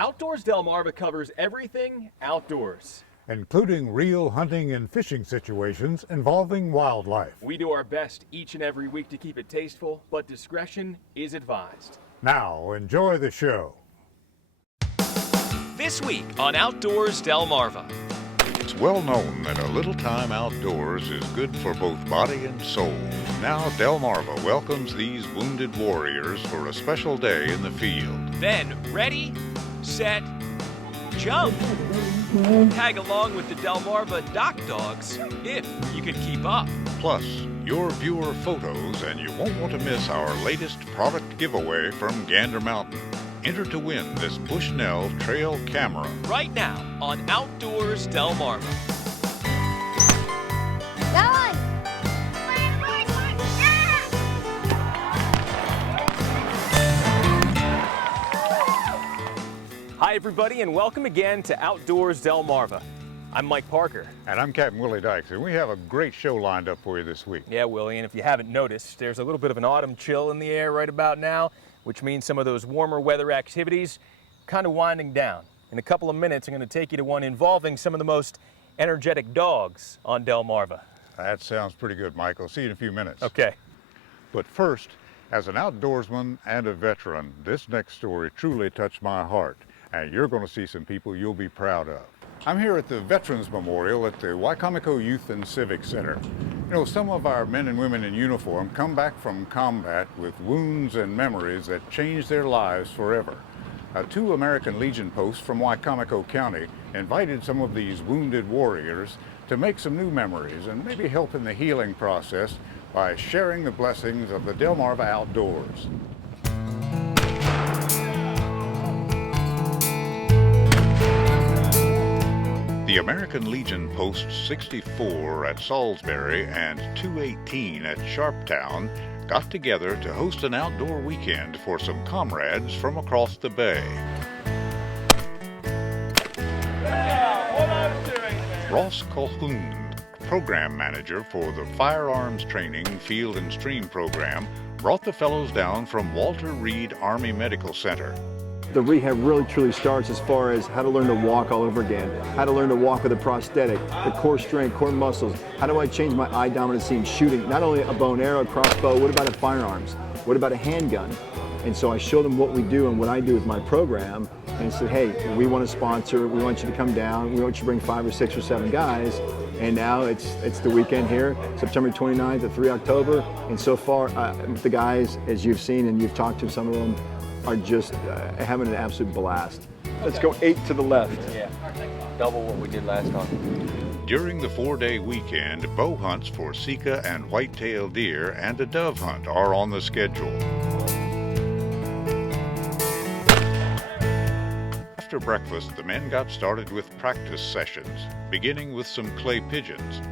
Outdoors Delmarva covers everything outdoors, including real hunting and fishing situations involving wildlife. We do our best each and every week to keep it tasteful, but discretion is advised. Now, enjoy the show. This week on Outdoors Delmarva. It's well known that a little time outdoors is good for both body and soul. Now Delmarva welcomes these wounded warriors for a special day in the field. Then, ready, set, jump. Tag along with the Delmarva Doc Dogs if you can keep up. Plus, your viewer photos, and you won't want to miss our latest product giveaway from Gander Mountain. Enter to win this Bushnell Trail Camera. Right now on Outdoors Delmarva. Hi everybody, and welcome again to Outdoors Delmarva. I'm Mike Parker. And I'm Captain Willie Dykes, and we have a great show lined up for you this week. Yeah, Willie, and if you haven't noticed, there's a little bit of an autumn chill in the air right about now, which means some of those warmer weather activities kind of winding down. In a couple of minutes, I'm going to take you to one involving some of the most energetic dogs on Delmarva. That sounds pretty good, Mike. I'll see you in a few minutes. Okay. But first, as an outdoorsman and a veteran, this next story truly touched my heart, and you're going to see some people you'll be proud of. I'm here at the Veterans Memorial at the Wicomico Youth and Civic Center. You know, some of our men and women in uniform come back from combat with wounds and memories that change their lives forever. 2 American Legion posts from Wicomico County invited some of these wounded warriors to make some new memories and maybe help in the healing process by sharing the blessings of the Delmarva outdoors. The American Legion Post 64 at Salisbury and 218 at Sharptown got together to host an outdoor weekend for some comrades from across the bay. Ross Colquhoun, program manager for the Firearms Training Field and Stream program, brought the fellows down from Walter Reed Army Medical Center. The rehab really truly starts as far as how to learn to walk all over again, how to learn to walk with a prosthetic, the core strength, core muscles, how do I change my eye dominancy in shooting, not only a bow and arrow, crossbow, what about a firearms, what about a handgun? And so I show them what we do and what I do with my program and said, hey, we want to sponsor, we want you to come down, we want you to bring 5 or 6 or 7 guys. And now it's the weekend here, September 29th to 3 October. And so far, the guys, as you've seen and you've talked to some of them, are just having an absolute blast. Let's go 8 to the left. Yeah, double what we did last time. During the 4-day weekend, bow hunts for sika and white-tailed deer and a dove hunt are on the schedule. After breakfast, the men got started with practice sessions, beginning with some clay pigeons.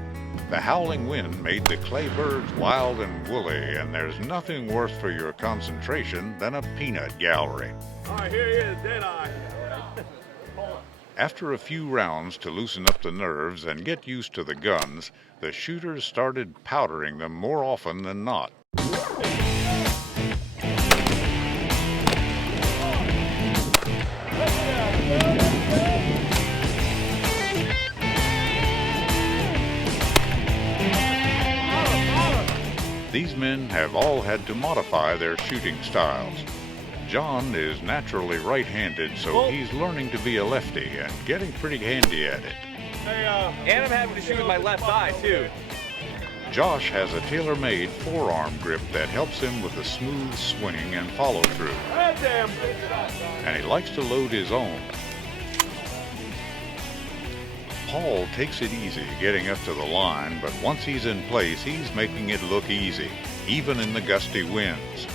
The howling wind made the clay birds wild and woolly, and there's nothing worse for your concentration than a peanut gallery. All right, here he is, Deadeye. After a few rounds to loosen up the nerves and get used to the guns, the shooters started powdering them more often than not. These men have all had to modify their shooting styles. John is naturally right-handed, so he's learning to be a lefty and getting pretty handy at it. And I'm having to shoot with my left eye, too. Josh has a tailor-made forearm grip that helps him with a smooth swing and follow-through. And he likes to load his own. Paul takes it easy getting up to the line, but once he's in place, he's making it look easy, even in the gusty winds.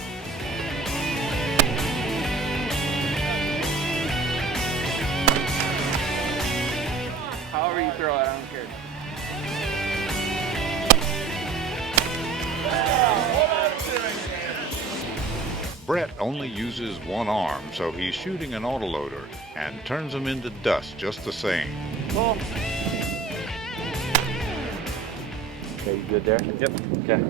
However you throw it, I don't care. Brett only uses one arm, so he's shooting an autoloader and turns them into dust just the same. Okay, you good there? Yep. Okay.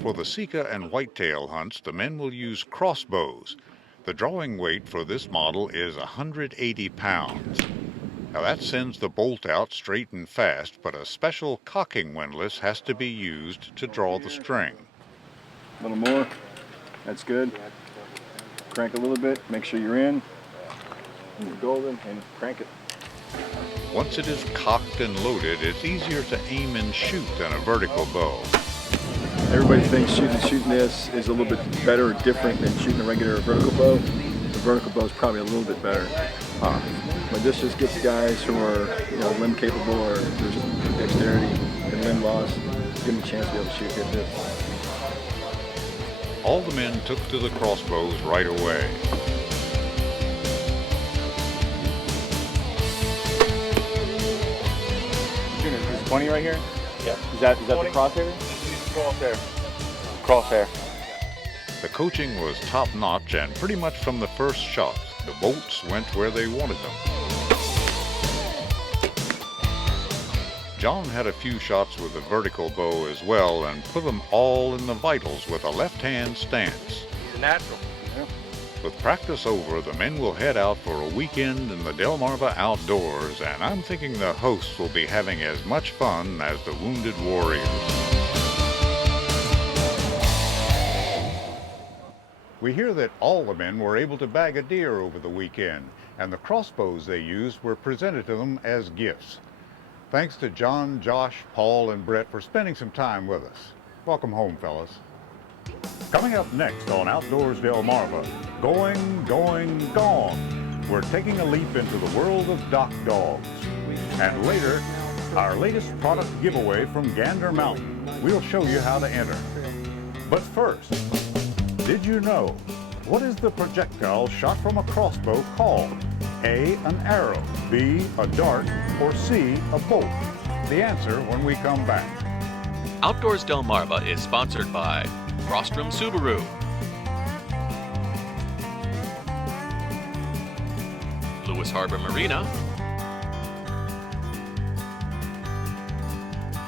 For the sika and whitetail hunts, the men will use crossbows. The drawing weight for this model is 180 pounds. Now that sends the bolt out straight and fast, but a special cocking windlass has to be used to draw the string. A little more. That's good. Crank a little bit. Make sure you're in. And you're golden, and crank it. Once it is cocked and loaded, it's easier to aim and shoot than a vertical bow. Everybody thinks shooting this is a little bit better or different than shooting a regular vertical bow. The vertical bow is probably a little bit better. But this just gets guys who are, limb capable or there's dexterity and limb loss, give them a chance to be able to hit this. All the men took to the crossbows right away. Is it 20 right here? Yeah. Is that the crosshair? Crosshair. Crosshair. The coaching was top-notch, and pretty much from the first shot, the bolts went where they wanted them. John had a few shots with a vertical bow as well and put them all in the vitals with a left-hand stance. He's a natural. With practice over, the men will head out for a weekend in the Delmarva outdoors, and I'm thinking the hosts will be having as much fun as the wounded warriors. We hear that all the men were able to bag a deer over the weekend, and the crossbows they used were presented to them as gifts. Thanks to John, Josh, Paul, and Brett for spending some time with us. Welcome home, fellas. Coming up next on Outdoors Delmarva, Going, Gone. We're taking a leap into the world of dock dogs. And later, our latest product giveaway from Gander Mountain. We'll show you how to enter. But first, did you know? What is the projectile shot from a crossbow called? A, an arrow, B, a dart, or C, a bolt? The answer when we come back. Outdoors Delmarva is sponsored by Rostrum Subaru, Lewis Harbor Marina,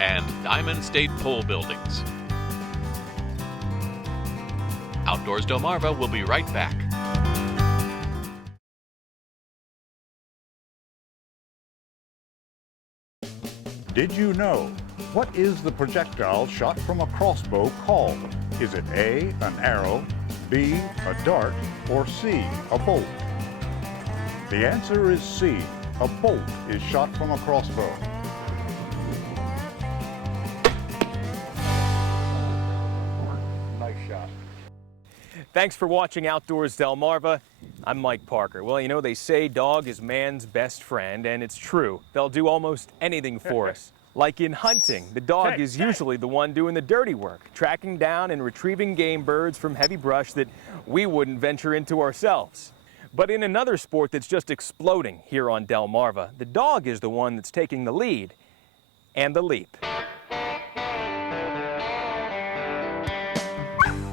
and Diamond State Pole Buildings. Outdoors Delmarva will be right back. Did you know? What is the projectile shot from a crossbow called? Is it A, an arrow, B, a dart, or C, a bolt? The answer is C. A bolt is shot from a crossbow. Nice shot. Thanks for watching Outdoors Delmarva. I'm Mike Parker. Well, they say dog is man's best friend, and it's true. They'll do almost anything for us. Like in hunting, the dog is usually the one doing the dirty work, tracking down and retrieving game birds from heavy brush that we wouldn't venture into ourselves. But in another sport that's just exploding here on Delmarva, the dog is the one that's taking the lead and the leap.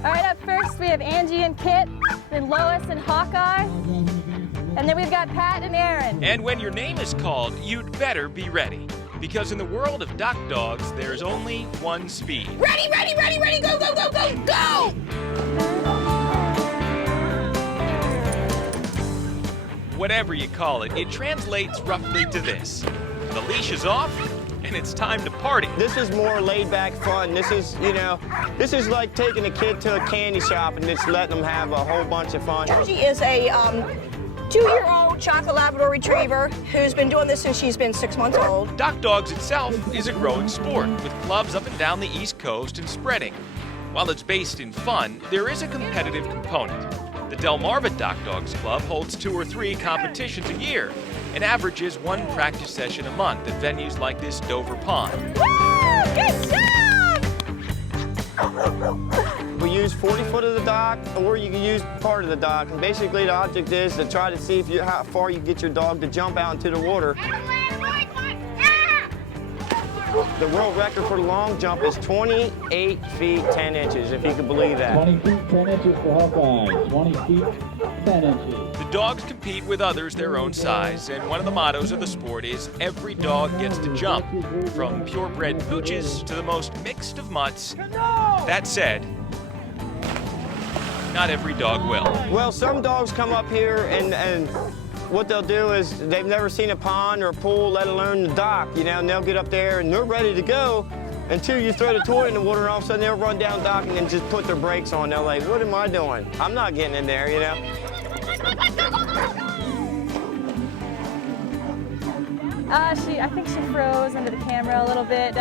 All right, up first we have Angie and Kit, then Lois and Hawkeye, and then we've got Pat and Aaron. And when your name is called, you'd better be ready. Because in the world of dock dogs, there's only one speed. Ready, ready, ready, ready, go, go, go, go, go! Whatever you call it, it translates roughly to this. The leash is off, and it's time to party. This is more laid-back fun. This is, this is like taking a kid to a candy shop and just letting them have a whole bunch of fun. Georgie is a 2-year-old chocolate Labrador Retriever who's been doing this since she's been 6 months old. Dock dogs itself is a growing sport, with clubs up and down the East Coast and spreading. While it's based in fun, there is a competitive component. The Delmarva Dock Dogs Club holds 2 or 3 competitions a year and averages 1 practice session a month at venues like this Dover Pond. Woo! Good job! We use 40 foot of the dock, or you can use part of the dock. And basically, the object is to try to see how far you get your dog to jump out into the water. The world record for the long jump is 28 feet 10 inches, if you can believe that. 20 feet 10 inches for Hawkeye. 20 feet 10 inches. The dogs compete with others their own size, and one of the mottos of the sport is every dog gets to jump, from purebred pooches to the most mixed of mutts. That said, not every dog will. Well, some dogs come up here and what they'll do is they've never seen a pond or a pool, let alone the dock, you know, and they'll get up there and they're ready to go until you throw the toy in the water, and all of a sudden they'll run down the dock and then just put their brakes on. They're like, what am I doing? I'm not getting in there, you know? I think she froze under the camera a little bit.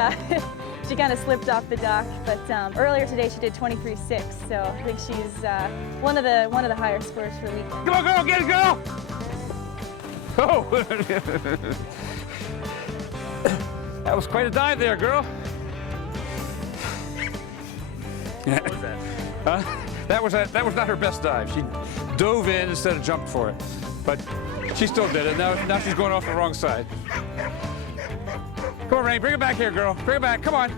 She kind of slipped off the dock, but earlier today she did 23.6, so I think she's one of the higher scores for the week. Come on, girl, get it, girl! Oh! That was quite a dive there, girl. What was that? That was not her best dive. She dove in instead of jumped for it, but she still did it. Now she's going off the wrong side. Come on, Ray, bring it back here, girl. Bring it back, come on.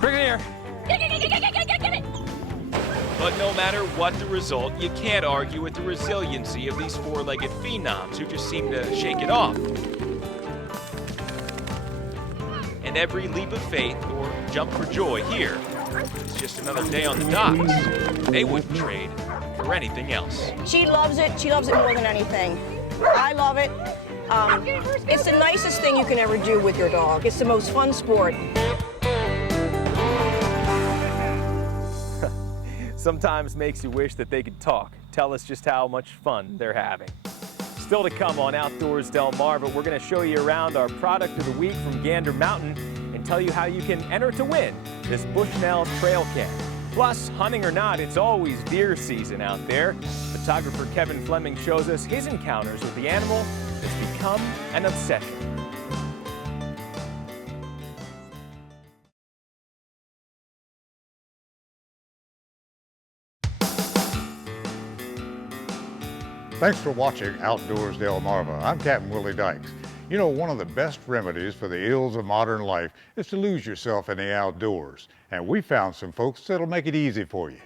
Bring it here. But no matter what the result, you can't argue with the resiliency of these four-legged phenoms who just seem to shake it off. And every leap of faith or jump for joy here is just another day on the docks. They wouldn't trade for anything else. She loves it. She loves it more than anything. I love it. It's the nicest thing you can ever do with your dog. It's the most fun sport. Sometimes makes you wish that they could talk, tell us just how much fun they're having. Still to come on Outdoors Delmarva, we're going to show you around our product of the week from Gander Mountain and tell you how you can enter to win this Bushnell Trail Cam. Plus, hunting or not, it's always deer season out there. Photographer Kevin Fleming shows us his encounters with the animal that's become an obsession. Thanks for watching Outdoors Delmarva. I'm Captain Willie Dykes. You know, one of the best remedies for the ills of modern life is to lose yourself in the outdoors. And we found some folks that'll make it easy for you.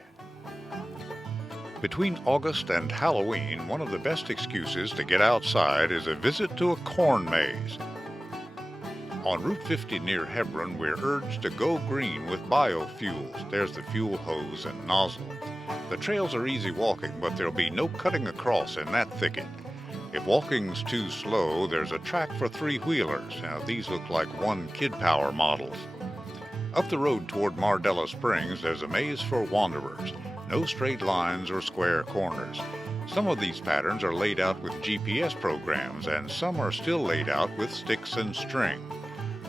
Between August and Halloween, one of the best excuses to get outside is a visit to a corn maze. On Route 50 near Hebron, we're urged to go green with biofuels. There's the fuel hose and nozzle. The trails are easy walking, but there'll be no cutting across in that thicket. If walking's too slow, there's a track for three-wheelers. Now, these look like one Kid Power models. Up the road toward Mardella Springs, there's a maze for wanderers. No straight lines or square corners. Some of these patterns are laid out with GPS programs, and some are still laid out with sticks and string.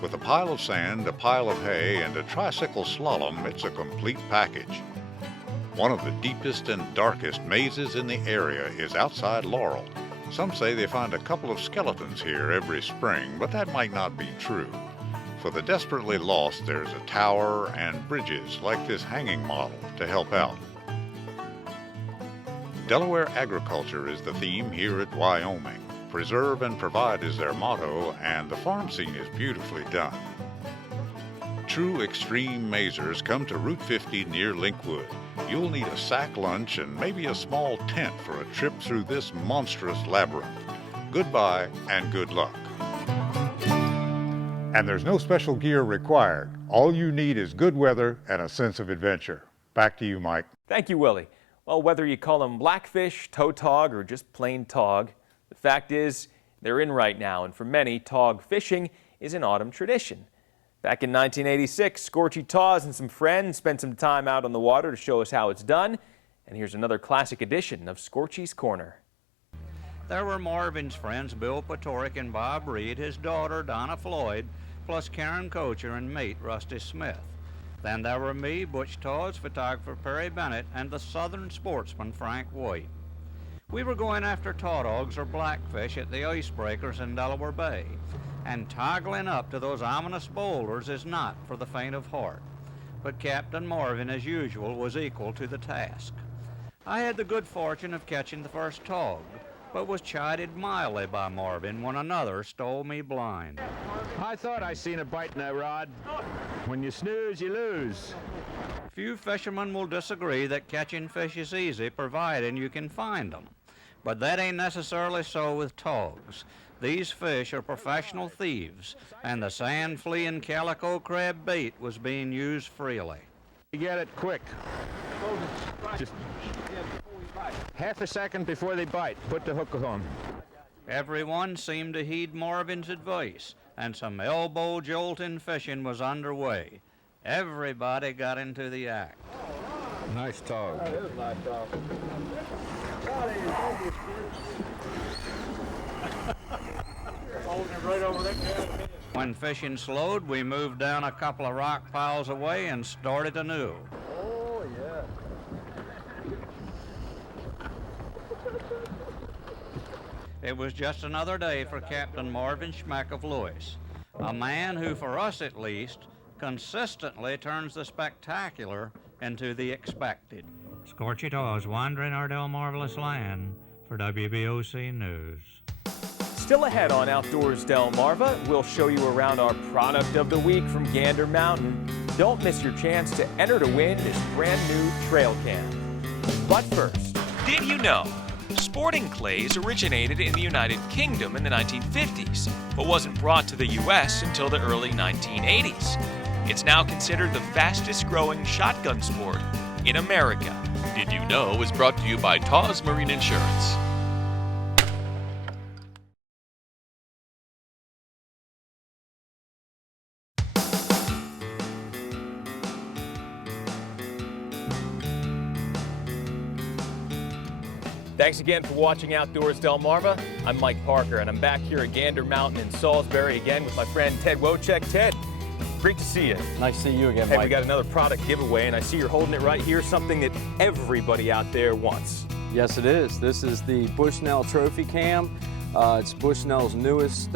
With a pile of sand, a pile of hay, and a tricycle slalom, it's a complete package. One of the deepest and darkest mazes in the area is outside Laurel. Some say they find a couple of skeletons here every spring, but that might not be true. For the desperately lost, there's a tower and bridges like this hanging model to help out. Delaware agriculture is the theme here at Wyoming. Preserve and provide is their motto, and the farm scene is beautifully done. True extreme mazers come to Route 50 near Linkwood. You'll need a sack lunch and maybe a small tent for a trip through this monstrous labyrinth. Goodbye and good luck. And there's no special gear required. All you need is good weather and a sense of adventure. Back to you, Mike. Thank you, Willie. Well, whether you call them blackfish, tautog, or just plain tog, the fact is they're in right now, and for many, tog fishing is an autumn tradition. Back in 1986, Scorchy Taws and some friends spent some time out on the water to show us how it's done. And here's another classic edition of Scorchy's Corner. There were Marvin's friends, Bill Patoric and Bob Reed, his daughter, Donna Floyd, plus Karen Kocher and mate, Rusty Smith. Then there were me, Butch Taws, photographer Perry Bennett, and the southern sportsman, Frank White. We were going after taudogs or blackfish at the icebreakers in Delaware Bay. And toggling up to those ominous boulders is not for the faint of heart. But Captain Marvin, as usual, was equal to the task. I had the good fortune of catching the first tog, but was chided mildly by Marvin when another stole me blind. I thought I seen a bite in that rod. When you snooze, you lose. Few fishermen will disagree that catching fish is easy, providing you can find them. But that ain't necessarily so with togs. These fish are professional thieves, and the sand flea and calico crab bait was being used freely. You get it quick. Just half a second before they bite, put the hook on. Everyone seemed to heed Marvin's advice, and some elbow jolting fishing was underway. Everybody got into the act. Nice tog. That is a nice dog. Holding it right over there. When fishing slowed, we moved down a couple of rock piles away and started anew. Oh, yeah. It was just another day for Captain Marvin Schmack of Lewis, a man who, for us at least, consistently turns the spectacular into the expected. Scorchy Toes wandering our Delmarvelous land for WBOC News. Still ahead on Outdoors Delmarva, we'll show you around our product of the week from Gander Mountain. Don't miss your chance to enter to win this brand new trail cam. But first, Did you know? Sporting clays originated in the United Kingdom in the 1950s, but wasn't brought to the U.S. until the early 1980s. It's now considered the fastest growing shotgun sport in America. Did You Know is brought to you by Taws Marine Insurance. thanks again for watching Outdoors Delmarva. I'm Mike Parker, and I'm back here at Gander Mountain in Salisbury again with my friend Ted Wojcik. Ted, great to see you. Nice to see you again, Hey, Mike. we got another product giveaway, and I see you're holding it right here, something that everybody out there wants. Yes, it is. This is the Bushnell Trophy Cam. It's Bushnell's newest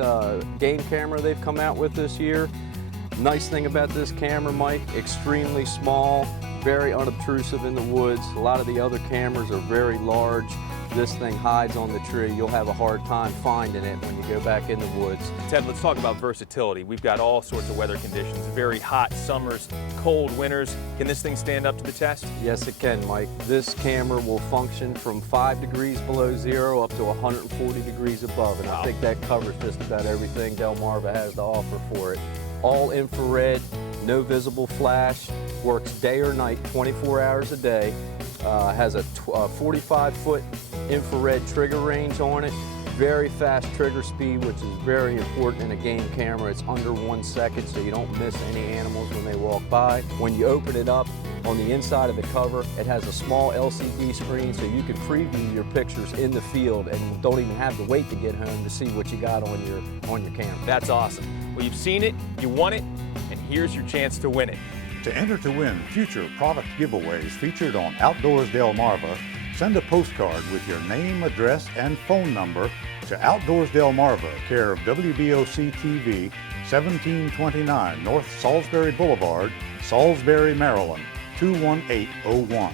game camera they've come out with this year. Nice thing about this camera, Mike, extremely small, very unobtrusive in the woods. A lot of the other cameras are very large. This thing hides on the tree. You'll have a hard time finding it when you go back in the woods. Ted, let's talk about versatility. We've got all sorts of weather conditions, very hot summers, cold winters. Can this thing stand up to the test? Yes, it can, Mike. This camera will function from 5 degrees below zero up to 140 degrees above, and I think that covers just about everything Delmarva has to offer for it. All infrared, no visible flash, works day or night, 24 hours a day, has a 45-foot infrared trigger range on it, very fast trigger speed, which is very important in a game camera. It's under 1 second, so you don't miss any animals when they walk by. When you open it up, on the inside of the cover, it has a small LCD screen, so you can preview your pictures in the field and don't even have to wait to get home to see what you got on your camera. That's awesome. Well, you've seen it, you won it, and here's your chance to win it. To enter to win future product giveaways featured on Outdoors Delmarva, send a postcard with your name, address, and phone number to Outdoors Delmarva, care of WBOC TV, 1729 North Salisbury Boulevard, Salisbury, Maryland, 21801.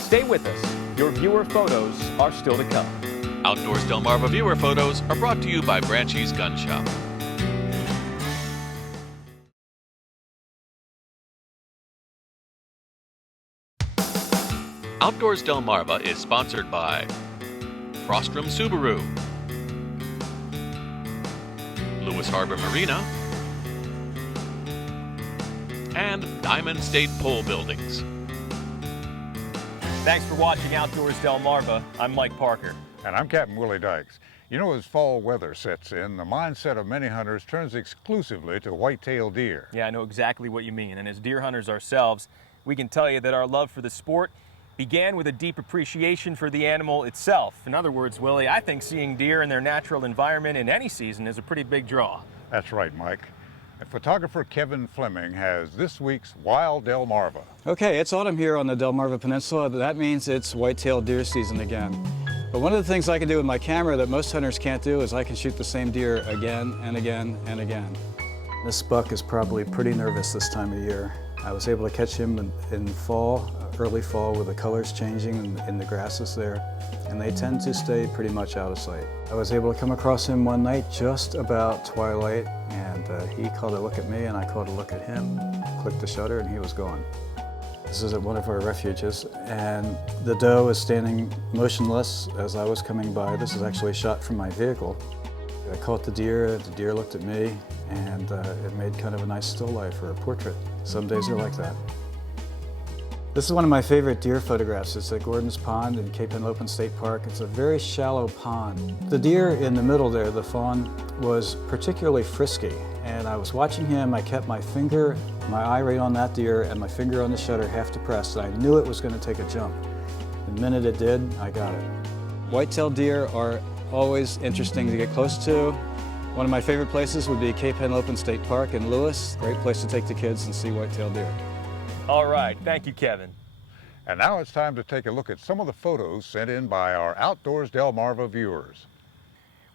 Stay with us. Your viewer photos are still to come. Outdoors Delmarva viewer photos are brought to you by Branchie's Gun Shop. Outdoors Delmarva is sponsored by Frostrom Subaru, Lewis Harbor Marina, and Diamond State Pole Buildings. Thanks for watching Outdoors Delmarva. I'm Mike Parker. And I'm Captain Willie Dykes. You know, as fall weather sets in, the mindset of many hunters turns exclusively to white-tailed deer. Yeah, I know exactly what you mean. And as deer hunters ourselves, we can tell you that our love for the sport began with a deep appreciation for the animal itself. In other words, Willie, I think seeing deer in their natural environment in any season is a pretty big draw. That's right, Mike. And photographer Kevin Fleming has this week's Wild Delmarva. Okay, it's autumn here on the Delmarva Peninsula. That means it's white-tailed deer season again. But one of the things I can do with my camera that most hunters can't do is I can shoot the same deer again and again and again. This buck is probably pretty nervous this time of year. I was able to catch him in fall, early fall, with the colors changing in the grasses there, and they tend to stay pretty much out of sight. I was able to come across him one night just about twilight, and he caught a look at me and I caught a look at him, clicked the shutter, and he was gone. This is at one of our refuges, and the doe is standing motionless as I was coming by. This is actually shot from my vehicle. I caught the deer looked at me, and it made kind of a nice still life or a portrait. Some days are like that. This is one of my favorite deer photographs. It's at Gordon's Pond in Cape Henlopen State Park. It's a very shallow pond. The deer in the middle there, the fawn, was particularly frisky. And I was watching him, I kept my eye right on that deer and my finger on the shutter half depressed. And I knew it was going to take a jump. The minute it did, I got it. White-tailed deer are always interesting to get close to. One of my favorite places would be Cape Henlopen State Park in Lewis. Great place to take the kids and see white-tailed deer. All right, thank you, Kevin. And now it's time to take a look at some of the photos sent in by our Outdoors Delmarva viewers.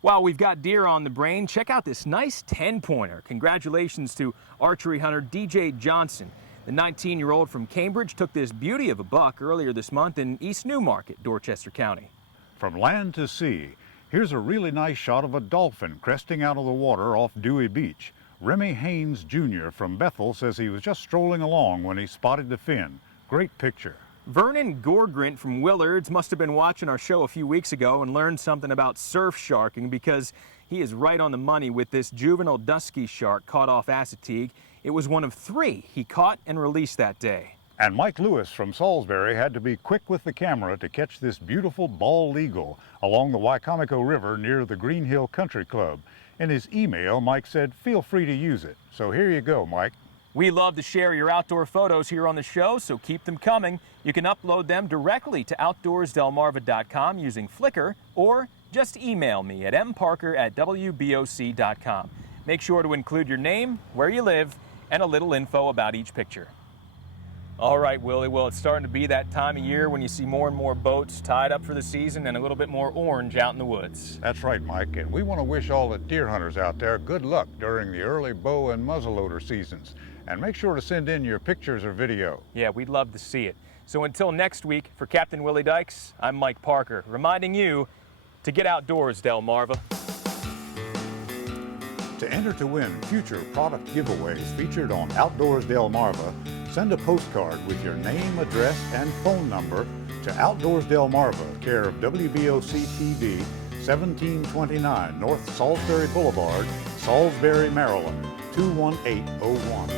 While we've got deer on the brain, check out this nice 10-pointer. Congratulations to archery hunter DJ Johnson. The 19-year-old from Cambridge took this beauty of a buck earlier this month in East Newmarket, Dorchester County. From land to sea, here's a really nice shot of a dolphin cresting out of the water off Dewey Beach. Remy Haynes Jr. from Bethel says he was just strolling along when he spotted the fin. Great picture. Vernon Gorgrint from Willards must have been watching our show a few weeks ago and learned something about surf sharking, because he is right on the money with this juvenile dusky shark caught off Assateague. It was one of 3 he caught and released that day. And Mike Lewis from Salisbury had to be quick with the camera to catch this beautiful bald eagle along the Wicomico River near the Green Hill Country Club. In his email, Mike said, feel free to use it. So here you go, Mike. We love to share your outdoor photos here on the show, so keep them coming. You can upload them directly to outdoorsdelmarva.com using Flickr, or just email me at mparker@wboc.com. Make sure to include your name, where you live, and a little info about each picture. All right, Willie, well, it's starting to be that time of year when you see more and more boats tied up for the season and a little bit more orange out in the woods. That's right, Mike, and we want to wish all the deer hunters out there good luck during the early bow and muzzleloader seasons. And make sure to send in your pictures or video. Yeah, we'd love to see it. So until next week, for Captain Willie Dykes, I'm Mike Parker, reminding you to get outdoors, Delmarva. To enter to win future product giveaways featured on Outdoors Delmarva, send a postcard with your name, address, and phone number to Outdoors Delmarva, care of WBOC TV, 1729 North Salisbury Boulevard, Salisbury, Maryland, 21801.